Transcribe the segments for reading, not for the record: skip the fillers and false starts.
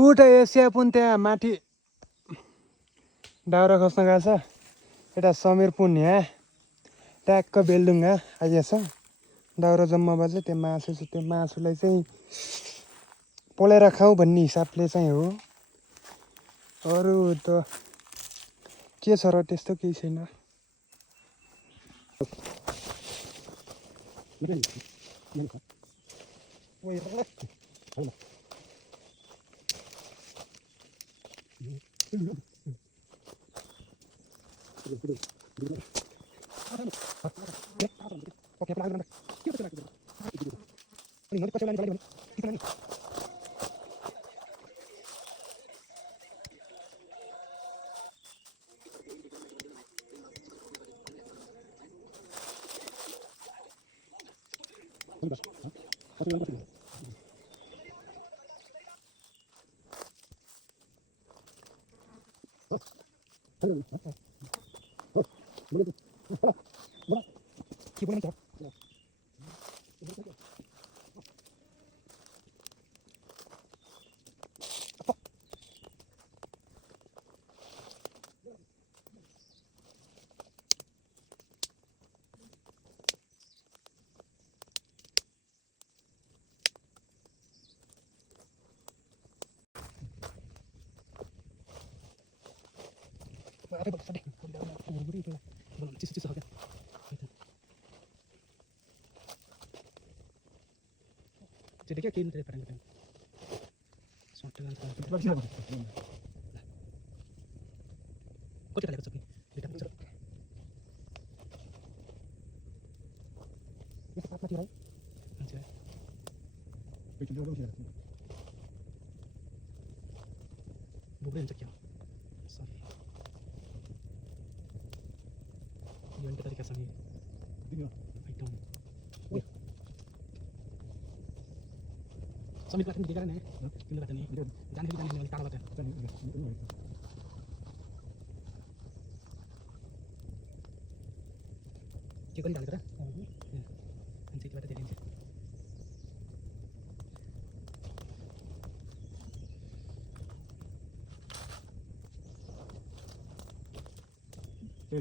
उता एसिया पुन त्यहाँ माथि दाउरा खस्न गएको छ। यता समीर पुन यहाँ ट्याक्क बेलडुङ्गा आइएछ। दाउरा जम्मा बाजे त्यो मासु छ, त्यो मासुलाई चाहिँ पोलेर खाऊ भन्ने हिसाबले चाहिँ हो। अरू त के छ र त्यस्तो केही छैन। jadi kayak gini daripada gitu. Suatu dengan kok kita lihat sepi. Kita lihat. Ini tempat mati, right? Anjay. Bikin dulu sih. Bukan cek ya. Sorry. Yang kita dikasih ini. Item. Sambil kelihatan di jalan ya, kelihatan nih, jangan di tangan ya. Chicken डाल कर अंचे की बात है अंचे ये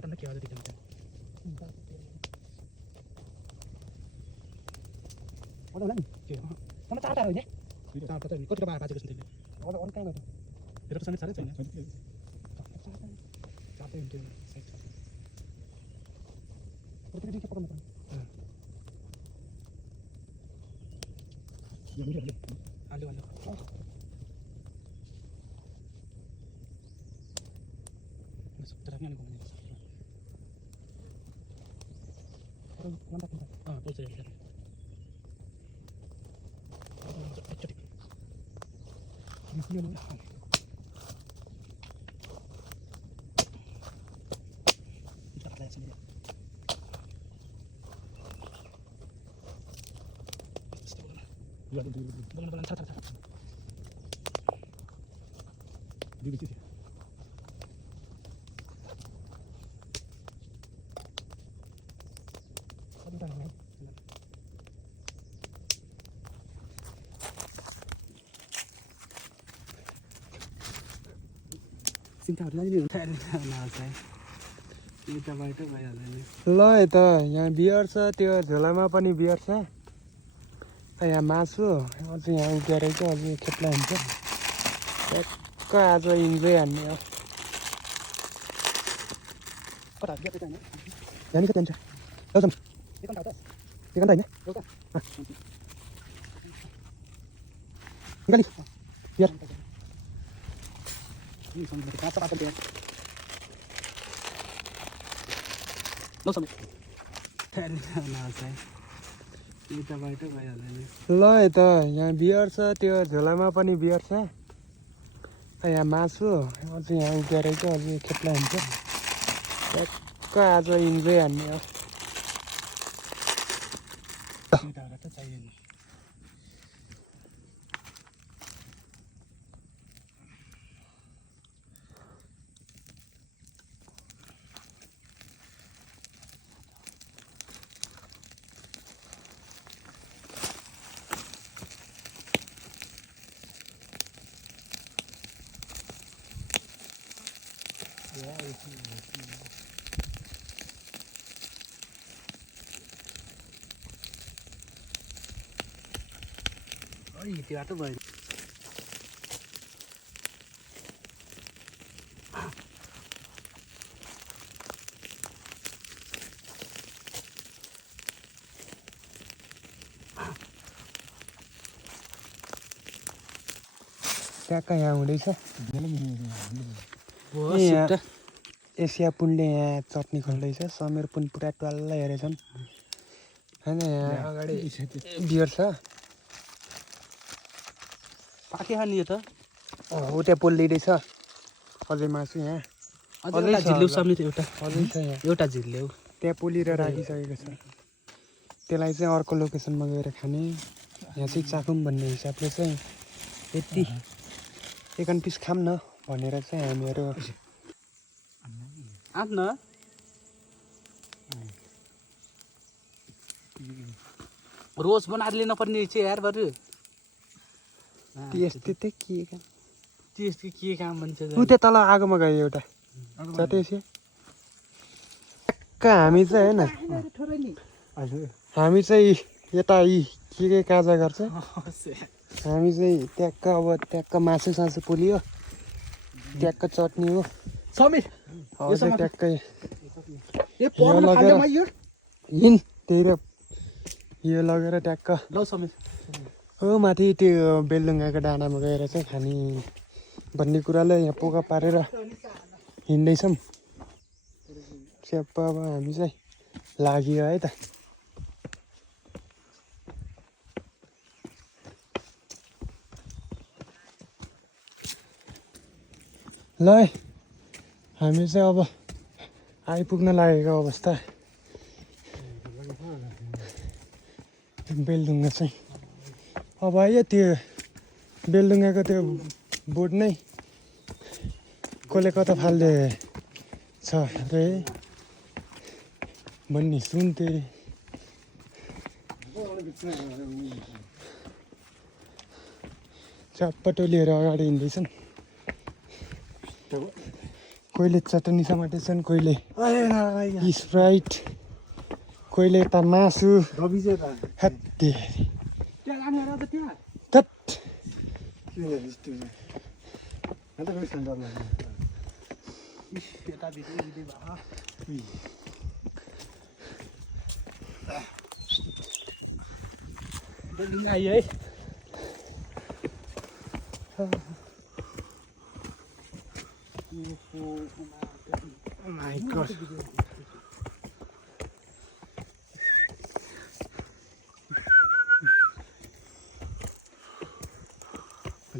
पता नहीं क्या दिखता है और नहीं क्या हम चाहता रहे चाहता पता नहीं कुछ का बात कुछ नहीं और क्या करते इधर तो सारे चाहिए चाहते हैं इनके साइड और कितने के पकड़ में ये मुझे आलू आलू बस तरफ नहीं घूमने और लंबा हां तो चलिए ये नहीं इतना खतरा है समझे या बोलना था दी बिची अब इधर है ल यता यहाँ बियर छ, त्यो झोलामा पनि बियर छ। यहाँ मासु अझ यहाँ उकेर चाहिँ अझ खेप्ला हुन्छ। ट्याक्क आज इन्जोय हान्ने हो। जाने छ त्यहाँ जाउँ चिकन त होइन निकाली बियर ल यता यहाँ बियर छ, त्यो झोलामा पनि बियर छ। यहाँ मासु अझ यहाँ उकेर चाहिँ अझ खेप्ला हुन्छ। ट्याक्क आज इन्जोय हान्ने हो। त्यो बाटो भयो ट्याक्क यहाँ हुँदैछ हो यहाँ सिफ्ट एसिया पुनले यहाँ चट्नी खोल्दैछ समीर पुन पुरा ट्वाल्ल हेरेछन् होइन यहाँ अगाडि बियर छ पाके खाने यो त हो त्यहाँ पोलिँदैछ अझै मासु यहाँ अझै एउटा झिल्ल्याउ सामने थियो एउटा अझै छ यहाँ एउटा झिल्ल्याउ त्यहाँ पोलेर राखिसकेको छ त्यसलाई चाहिँ अर्को लोकेसनमा गएर खाने यहाँ चाहिँ चाखौँ भन्ने हिसाबले चाहिँ यति एक पिस खाऊँ न भनेर चाहिँ हामीहरू आँट न रोज बनाएर लिन पर्ने चाहिँ यार बरु त्यस्तै के काम त्यसको के काम भन्छ ऊ त्यो तल आगोमा गयो एउटा त्यसै ट्याक्क हामी चाहिँ होइन हामी चाहिँ यता यी के काजा गर्छ हामी चाहिँ ट्याक्क अब ट्याक्क मासु सासु पोलियो ट्याक्क चट्नी हो समीर हजुर ट्याक्कै ए पर्न थाल्यो यो हिँड त्यही र यो लगेर ट्याक्क ल समीर हो माथि त्यो बेलडुङ्गाको डाँडामा गएर चाहिँ खाने भन्ने कुरालाई यहाँ पोका पारेर हिँड्दैछौँ स्याप अब हामी चाहिँ लाग्यो है त ल है हामी चाहिँ अब आइपुग्न लागेको अवस्था बेलडुङ्गा चाहिँ अब आयो त्यो बेलडुङ्गाको त्यो बोर्ड नै कसले कता फाल्दे छ अरे भन्ने सुन्थे चप्पटो लिएर अगाडि हिँड्दैछन् कोहीले चटनी समातेछन् कोहीले स्प्राइट कोहीले यता मासु हत्ते तत् आइयो है Oh my god.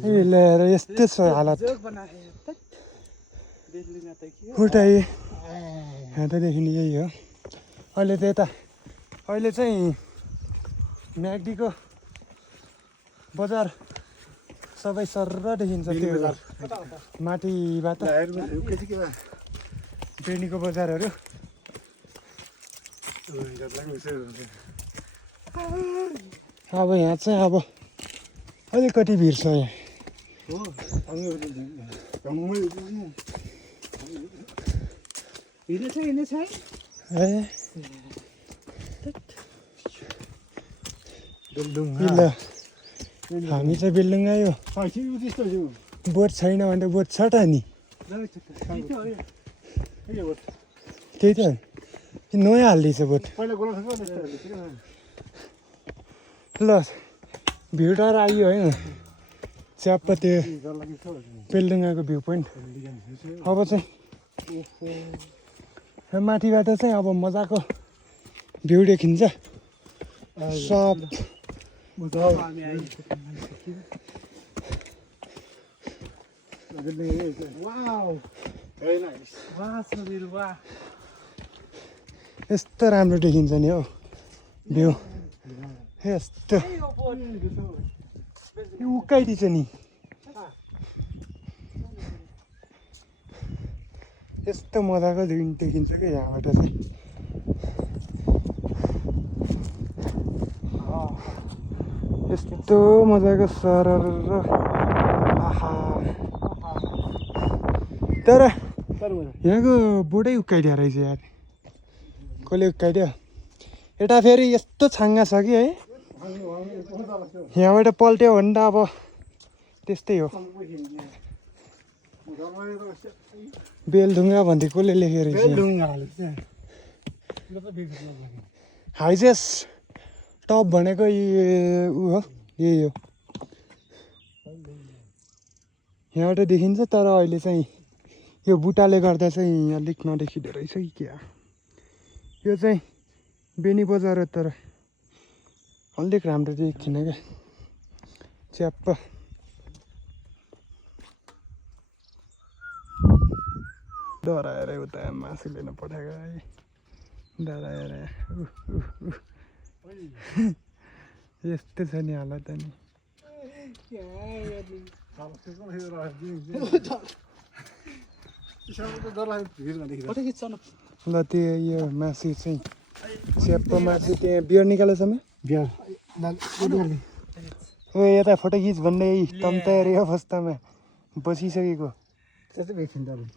ल्याएर यस्तै छ हालत उल्टाइ यहाँ त देखिने यही हो अहिले त यता अहिले चाहिँ म्याग्दीको बजार सबै सर्र देखिन्छ त्यो माथिबाट बेनीको बजारहरू अब यहाँ चाहिँ अब अलिकति भिड छ यहाँ ए ल हामी चाहिँ बेलडुङ्गा यो बोट छैन भने बोट छ त नि त्यही त नयाँ हालिदिएछ बोट ल भ्यूटार आइयो है च्याप्प त्यो बेलडुङ्गाको भ्यू पोइन्ट अब चाहिँ माथिबाट चाहिँ अब मजाको भ्यू देखिन्छ सब यस्तो राम्रो देखिन्छ नि हौ भ्यू यस्तो उकाइदिन्छ नि यस्तो मजाको देखिन्छ क्या यहाँबाट चाहिँ यस्तो मजाको सरर आहा तर यहाँको बोर्डै उक्काइदियो रहेछ यार कसले उक्काइदियो यता फेरि यस्तो छाङ्गा छ कि है यहाँबाट पल्ट्यो भने त अब त्यस्तै हो बेलढुङ्गा भन्दै कसले लेखेको रहेछ हाइजेस टप भनेको ऊ हो यही हो यहाँबाट देखिन्छ तर अहिले चाहिँ यो बुट्टाले गर्दा चाहिँ अलिक नदेखिँदो रहेछ कि क्या यो चाहिँ बेनी बजार हो तर अलिक राम्रो देखिन क्या च्याप्प डराएर उता मासु लिन पठाएको है डराएर यस्तो छ नि हालत नि ल त्यो यो मासु चाहिँ च्याप्प मासु त्यहाँ बियर निकालेसम्म ओ यता फोटो खिच भन्दै तम तयारी अवस्थामा बसिसकेको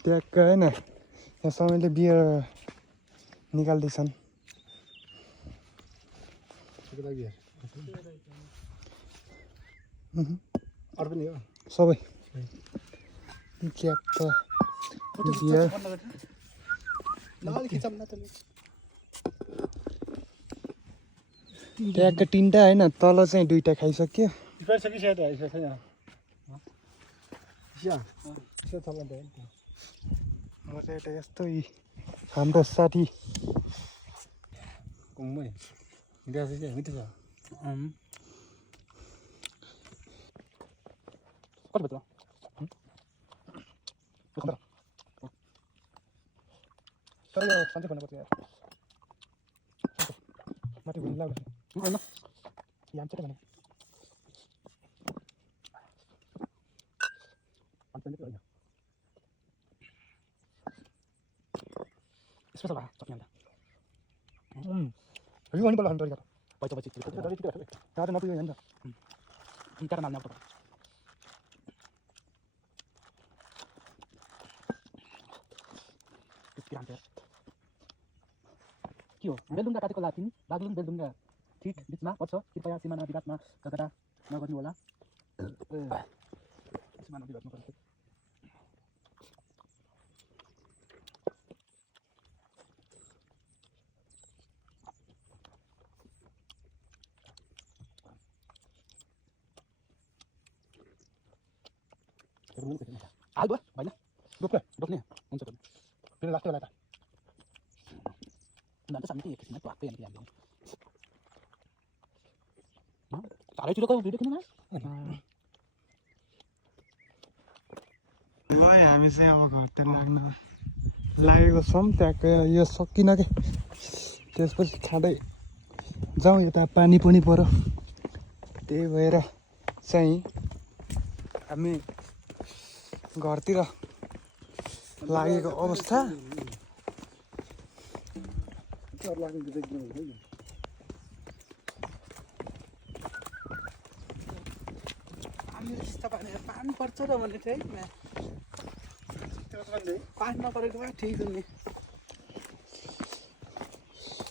ट्याक्क होइन यहाँ समयले बियर निकाल्दैछन् सबै च्याप्प बियर ट्याक्क तिनवटा होइन तल चाहिँ दुईवटा खाइसक्यो म चाहिँ यता यस्तो हाम्रो साथी सन्चै भन्नुपर्छ यार माथि भुइँ लाग्छ होइन याम चाहिँ भने स्पेसल भए चट्नी हाल्दा यो पनि बोला तरिका पैसा पैसा रातो नपुग्यो नि त त्यहाँ नाम नाम के हो बेलडुङ्गा काटेको लाथिन बागलुङ बेलडुङ्गा ठिक बिचमा पर्छ कृपया सिमाना विवादमा झगडा नगर्नु होला सिमाना विवाद नगर्नु हाल्यो भएन डोक्ने हुन्छ फेरि लास्ट होला त nanti sampai ya kisahnya tuh apa yang diambil taruh juga kau video kena ल हामी चाहिँ अब घरतिर लाग्न लागेको छौँ त्यहाँको यो सकिन के त्यसपछि खाँदै जाउँ यता पानी पनि पऱ्यो त्यही भएर चाहिँ हामी घरतिर लागेको अवस्था पानी पर्छ र भन्ने थिएँ पानी नपरेको भए ठिक हुने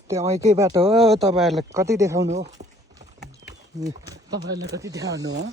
त्यो अहिकै बाटो हो तपाईँहरूलाई कति देखाउनु हो तपाईँहरूलाई कति देखाउनु हो